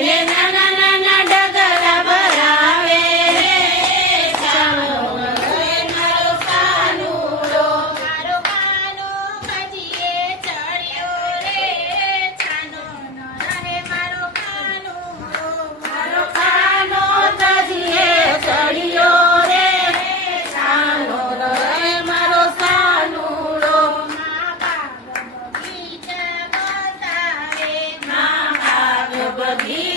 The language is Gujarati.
એને નાના નાના ડગલા ભરાવે રે ચાલો રે મારો કાનુડો મારો કાનો કજીએ ચડ્યો રે છાનો ન રહે મારો કાનુડો મારો કાનો તજીએ ચડ્યો રે ચાલો રે મારો કાનુડો મા બાપ બગીચા બતાવે મા બાપ બગીચા